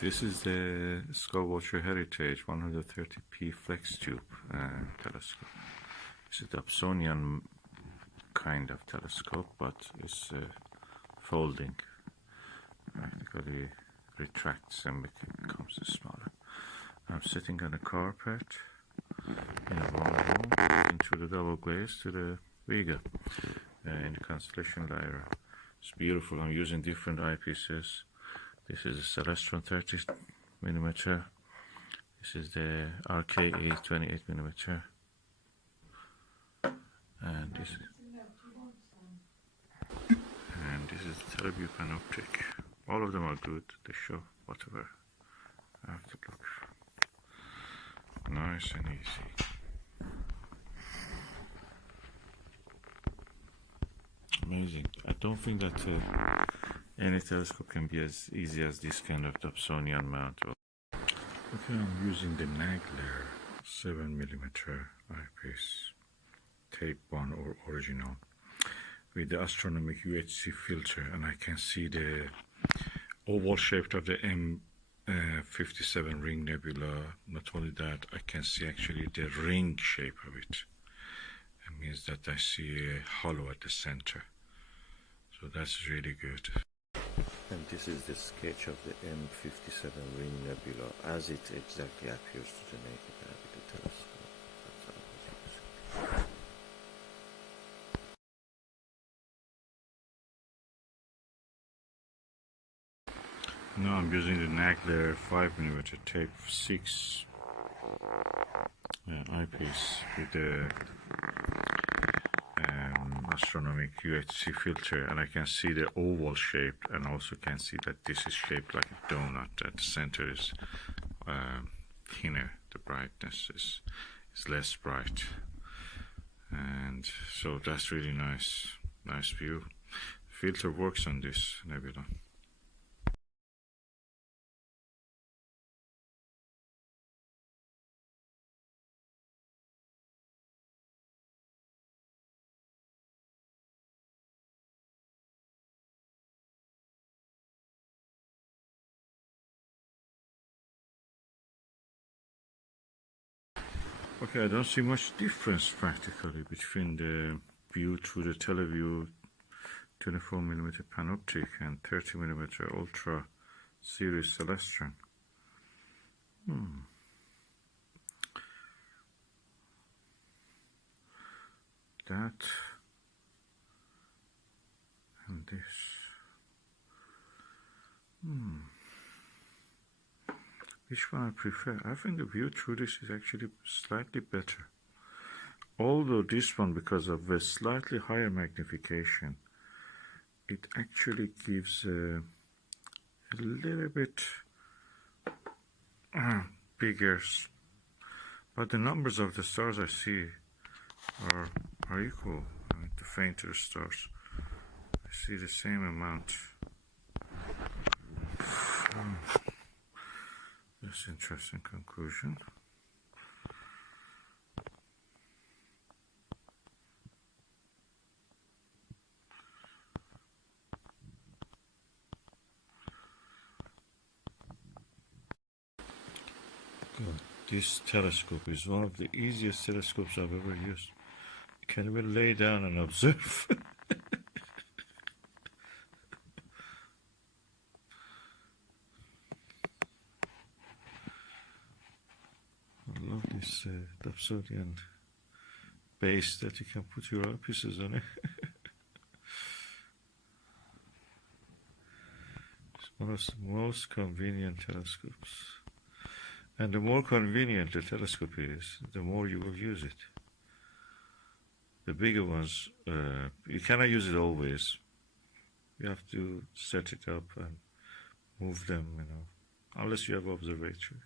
This is the Skywatcher Heritage 130P Flextube telescope. It's a Dobsonian kind of telescope, but it's folding. Practically retracts and becomes smaller. I'm sitting on a carpet in a warm room, looking through the double glaze to the Vega in the constellation Lyra. It's beautiful. I'm using different eyepieces. This is a Celestron 30mm. This is the RKA 28mm. And this is the Teleview Panoptic. All of them are good. They show whatever I have to look. Nice and easy. Amazing. I don't think that any telescope can be as easy as this kind of Dobsonian mount. Okay, I'm using the Nebula 7mm eyepiece, tape 1 or original, with the astronomic UHC filter, and I can see the oval shape of the M57 ring nebula. Not only that, I can see actually the ring shape of it. It means that I see a hollow at the center. So that's really good. And this is the sketch of the M57 ring nebula as it exactly appears to the naked eye with the telescope. Now I'm using the Nebula 5mm tape 6 eyepiece with the astronomic UHC filter, and I can see the oval shape, and also can see that this is shaped like a donut. At the center is thinner, the brightness is less bright, and so that's really nice view. Filter works on this nebula. Okay, I don't see much difference practically between the view through the Teleview 24mm Panoptic and 30mm Ultra series Celestron. That and this. Which one I prefer? I think the view through this is actually slightly better. Although this one, because of a slightly higher magnification, it actually gives a little bit bigger. But the numbers of the stars I see are equal. The fainter stars, I see the same amount. That's an interesting conclusion. This telescope is one of the easiest telescopes I've ever used. You can even lay down and observe. I love this Dobsonian base that you can put your eyepieces on it. It's one of the most convenient telescopes. And the more convenient the telescope is, the more you will use it. The bigger ones, you cannot use it always. You have to set it up and move them, unless you have observatory.